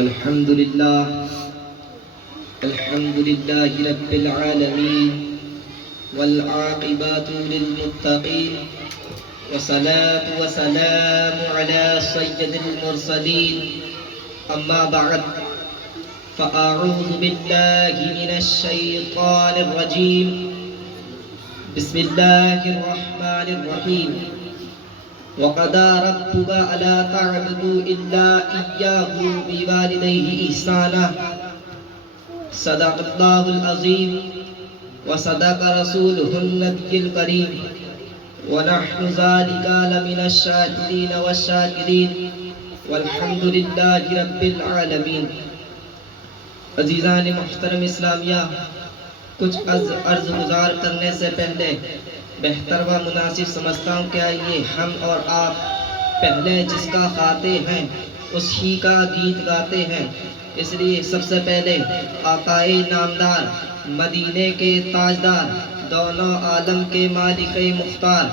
الحمد لله رب العالمين والعاقبات للمتقين والصلاة والسلام على سيد المرسلين أما بعد فأعوذ بالله من الشيطان الرجيم بسم الله الرحمن الرحيم وقضى ربك ألا تعبدوا إلا إياه وبوالديه إحسانا صدق الله العظيم وصدق رسوله النبي الكريم ونحن ذلك لمن الشاكرين والشاكرين والحمد لله رب العالمین۔ عزیزان محترم اسلامیہ، کچھ عرض گزار کرنے سے پہلے بہتر و مناسب سمجھتا ہوں کہ آئیے ہم اور آپ پہلے جس کا خاتے ہیں اسی کا گیت گاتے ہیں۔ اس لیے سب سے پہلے آقائے نامدار، مدینے کے تاجدار، دونوں عالم کے مالک مختار،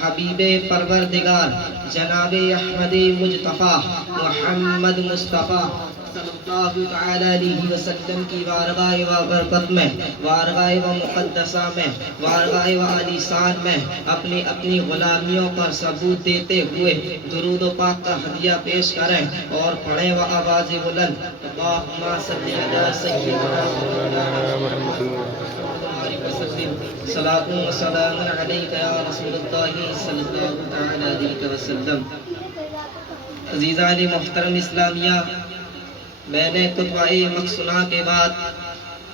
حبیب پروردگار جناب احمد مجتبیٰ محمد مصطفیٰ صلی اللہ تعالی علیہ وسلم کی بارگاہ و برکت میں، بارگاہ و مقدسہ میں، بارگاہ و عالیشان میں اپنی اپنی غلامیوں پر ثبوت دیتے ہوئے درود و پاک کا ہدیہ پیش کریں اور پڑھیں و آواز بلند اللہم صلی علی سیدنا صلاۃ و سلام علیک یا رسول اللہ صلی اللہ تعالی علیہ وسلم۔ عزیزان محترم اسلامیہ، میں نے خطبہ مقصونہ کے بعد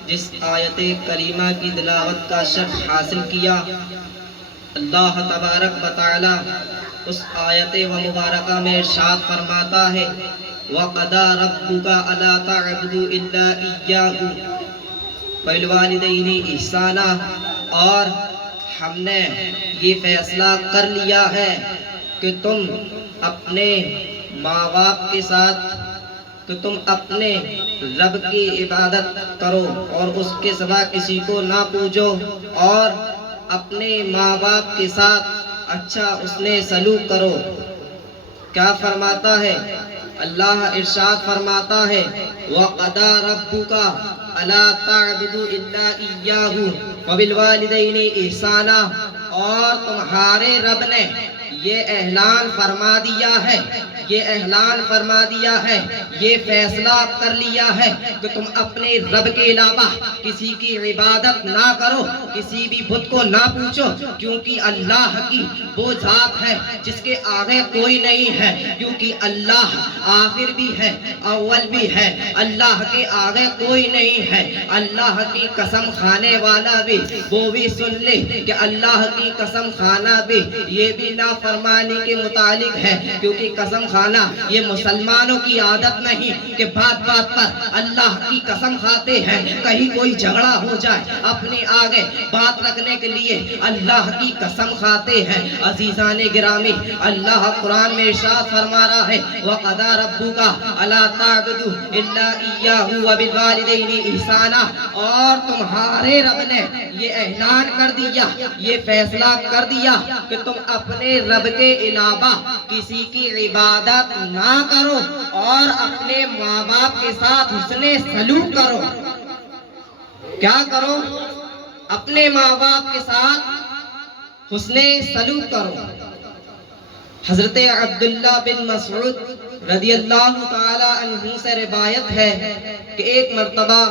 جس آیت کریمہ کی تلاوت کا شرف حاصل کیا، اللہ تبارک و تعالی اس آیت و مبارکہ میں ارشاد فرماتا ہے وَقَضَى رَبُّكَ أَلَا تَعْبُدُوا إِلَّا إِيَّاهُ وَبِالْوَالِدَيْنِ إِحْسَانًا، اور ہم نے یہ فیصلہ کر لیا ہے کہ تم اپنے ماں باپ کے ساتھ، کہ تم اپنے رب کی عبادت کرو اور اس کے سوا کسی کو نہ پوجو، اور اپنے ماں باپ کے ساتھ اچھا اس نے سلوک کرو۔ کیا فرماتا ہے اللہ؟ ارشاد فرماتا ہے وَقَضَى رَبُّكَ أَلَا تَعْبُدُوا إِلَّا إِيَّاهُ وَبِالْوَالِدَيْنِ إِحْسَانًا، اور تمہارے رب نے یہ اعلان فرما دیا ہے، یہ اعلان فرما دیا ہے، یہ فیصلہ کر لیا ہے کہ تم اپنے رب کے علاوہ کسی کی عبادت نہ کرو، کسی بھی بت کو نہ پوچھو، کیونکہ اللہ کی وہ ذات ہے جس کے آگے کوئی نہیں ہے، کیونکہ اللہ آخر بھی ہے اول بھی ہے، اللہ کے آگے کوئی نہیں ہے۔ اللہ کی قسم کھانے والا بھی وہ بھی سن لے کہ اللہ کی قسم کھانا بھی یہ بھی نافرمانی کے متعلق ہے، کیونکہ قسم کھانا یہ مسلمانوں کی عادت نہیں کہ بات بات پر اللہ کی قسم کھاتے ہیں، کہیں کوئی جھگڑا ہو جائے اپنے آگے بات رکھنے کے لیے اللہ کی قسم کھاتے ہیں۔ عزیزان گرامی، اللہ قرآن میں ارشاد فرما رہا ہے وَقَضَى رَبُّكَ أَلَا تَعْبُدُوا إِلَّا إِيَّاهُ وَبِالْوَالِدَيْنِ إِحْسَانًا، اور تمہارے رب نے یہ اعلان کر دیا، یہ فیصلہ کر دیا کہ تم اپنے رب کے علاوہ کسی کی عبادت نہ کرو اور اپنے ماں باپ کے ساتھ حسن سلوک کرو۔ کیا کرو؟ اپنے ماں باپ کے ساتھ حسن سلوک کرو۔ حضرت عبداللہ بن مسعود رضی اللہ تعالی عنہ سے روایت ہے کہ ایک مرتبہ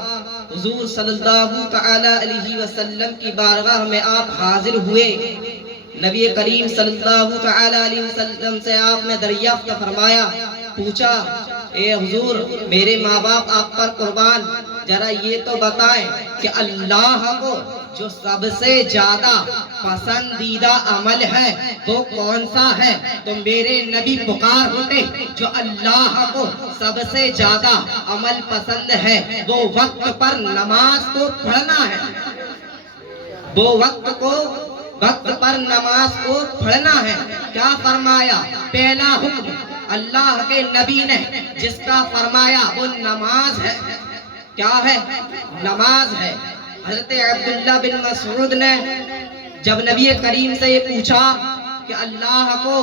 حضور صلی اللہ تعالی علیہ وسلم کی بارگاہ میں آپ حاضر ہوئے۔ نبی کریم صلی اللہ تعالی علیہ وسلم سے آپ نے دریافت فرمایا، پوچھا اے حضور میرے ماں باپ آپ پر قربان، ذرا یہ تو بتائیں کہ اللہ کو جو سب سے زیادہ پسندیدہ عمل ہے وہ کون سا ہے؟ تو میرے نبی پکار ہوتے جو اللہ کو سب سے زیادہ عمل پسند ہے وہ وقت پر نماز کو پڑھنا ہے، وہ وقت پر نماز کو پڑھنا ہے۔ کیا فرمایا؟ پہلا حکم اللہ کے نبی نے جس کا فرمایا وہ نماز ہے۔ کیا ہے؟ نماز ہے۔ حضرت عبداللہ بن مسعود نے جب نبی کریم سے یہ پوچھا کہ اللہ کو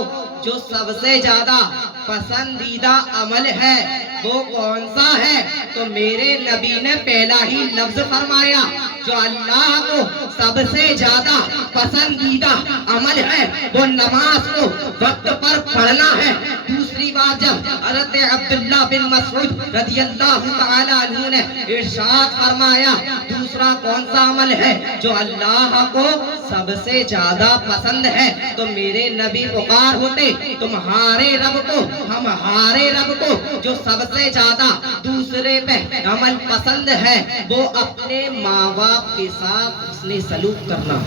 جو سب سے زیادہ پسندیدہ عمل ہے وہ کون سا ہے؟ تو میرے نبی نے پہلا ہی لفظ فرمایا، جو اللہ کو سب سے زیادہ پسندیدہ عمل ہے وہ نماز کو وقت پر پڑھنا ہے۔ دوسری بات جب حضرت عبداللہ بن مسعود رضی اللہ تعالی عنہ نے ارشاد فرمایا دوسرا کون سا عمل ہے جو اللہ کو سب سے زیادہ پسند ہے، تو میرے نبی پکار ہوتے تمہارے رب کو، ہمارے رب کو جو سب سے زیادہ دوسرے پہ عمل پسند ہے وہ اپنے ماں باپ کے ساتھ حسن سلوک کرنا۔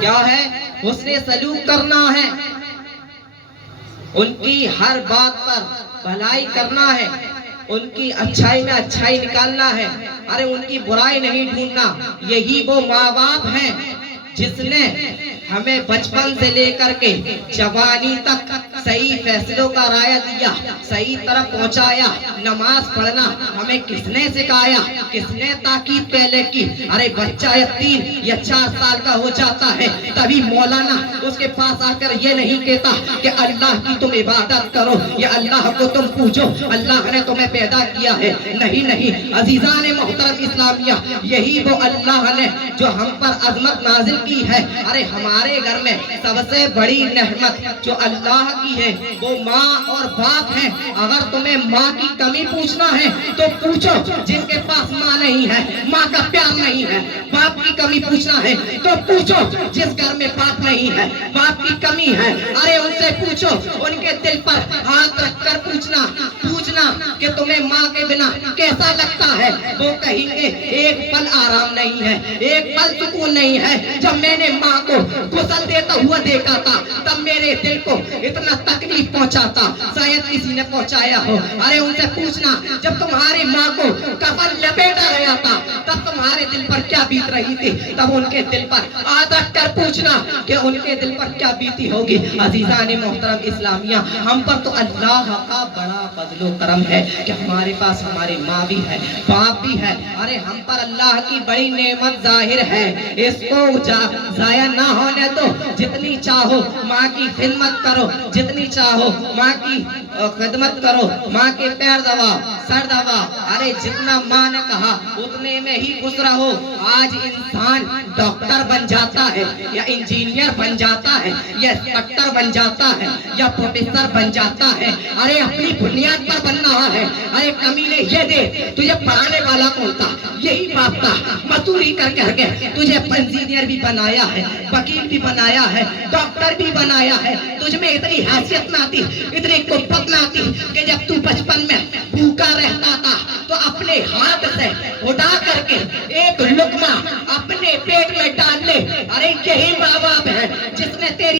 کیا ہے؟ حسن سلوک کرنا ہے، ان کی ہر بات پر بھلائی کرنا ہے، ان کی اچھائی میں اچھائی نکالنا ہے، ارے ان کی برائی نہیں ڈھونڈنا۔ یہی وہ ماں باپ ہیں جس نے ہمیں بچپن سے لے کر کے جوانی تک صحیح فیصلوں کا رائے دیا، صحیح طرف پہنچایا۔ نماز پڑھنا ہمیں کس نے سکھایا، کس نے تاکید پہلے کی؟ ارے بچہ 3 یا 4 سال کا ہو جاتا ہے تبھی مولانا اس کے پاس آ کر یہ نہیں کہتا کہ اللہ کی تم عبادت کرو یا اللہ کو تم پوجو، اللہ نے تمہیں پیدا کیا ہے۔ نہیں نہیں عزیزان محترم اسلامیہ، یہی وہ اللہ نے جو ہم پر عظمت نازل کی ہے۔ ارے ہمارے گھر میں سب سے بڑی نعمت جو اللہ کی ہے وہ ماں اور باپ ہیں۔ اگر تمہیں ماں کی کمی پوچھنا ہے تو پوچھو، جن کے پاس ماں نہیں ہے، ماں کا پیار نہیں ہے۔ باپ کی کمی پوچھنا ہے تو پوچھو، جس گھر میں باپ نہیں ہے، باپ کی کمی ہے، ارے ان سے پوچھو، ان کے دل پر ہاتھ رکھ کر پوچھنا کہ تمہیں ماں کے بنا کیسا لگتا ہے؟ وہ کہیں گے ایک پل آرام نہیں ہے، ایک پل سکون نہیں ہے۔ جب میں نے ماں کو غسل دیتا ہوا دیکھا تھا تب میرے دل کو اتنا تکلیف پہنچا تھا، شاید کسی نے پہنچایا ہو۔ ارے ان سے پوچھنا، جب تمہاری ماں کو کفن لپیٹا گیا تھا تب تمہارے دل پر کیا بیت رہی تھی؟ تب ان کے دل پر ہاتھ رکھ کر پوچھنا کہ ان کے دل پر کیا بیتی ہوگی۔ عزیزان محترم اسلامیہ، ہم پر تو اللہ کا بڑا فضل و کرم ہے کہ ہمارے پاس ہماری ماں بھی ہے، باپ بھی ہے۔ ارے ہم پر اللہ کی بڑی نعمت ظاہر ہے، اس کو ضائع نہ ہونے دو۔ جتنی چاہو ماں کی خدمت کرو، جتنی چاہو ماں کی خدمت کرو، ماں کے پیر دباؤ، سر دباؤ۔ ارے جتنا ماں نے کہا اتنے میں ہی خوش رہو۔ آج انسان ڈاکٹر بن جاتا ہے یا انجینئر بن جاتا ہے یا انسپکٹر بن جاتا ہے یا پروفیسر بن جاتا ہے، ارے اپنی بنیاد پر بننا ہے۔ ارے کمینے یہ دے، تجھے پڑھانے والا کون تھا؟ یہی باپ تھا۔ مزدوری کر کر کے تجھے انجینئر بھی بنایا ہے، وکیل بھی بنایا ہے، ڈاکٹر بھی بنایا ہے۔ تجھ میں اتنی حیثیت نہ تھی، اتنی قوت نہ تھی کہ جب تو بچپن میں بھوکا رہتا تھا تو اپنے ہاتھ سے اٹھا کر کے ایک لقمہ اپنے پیٹ میں ڈال لے۔ ارے یہی ماں باپ ہے جس نے تیری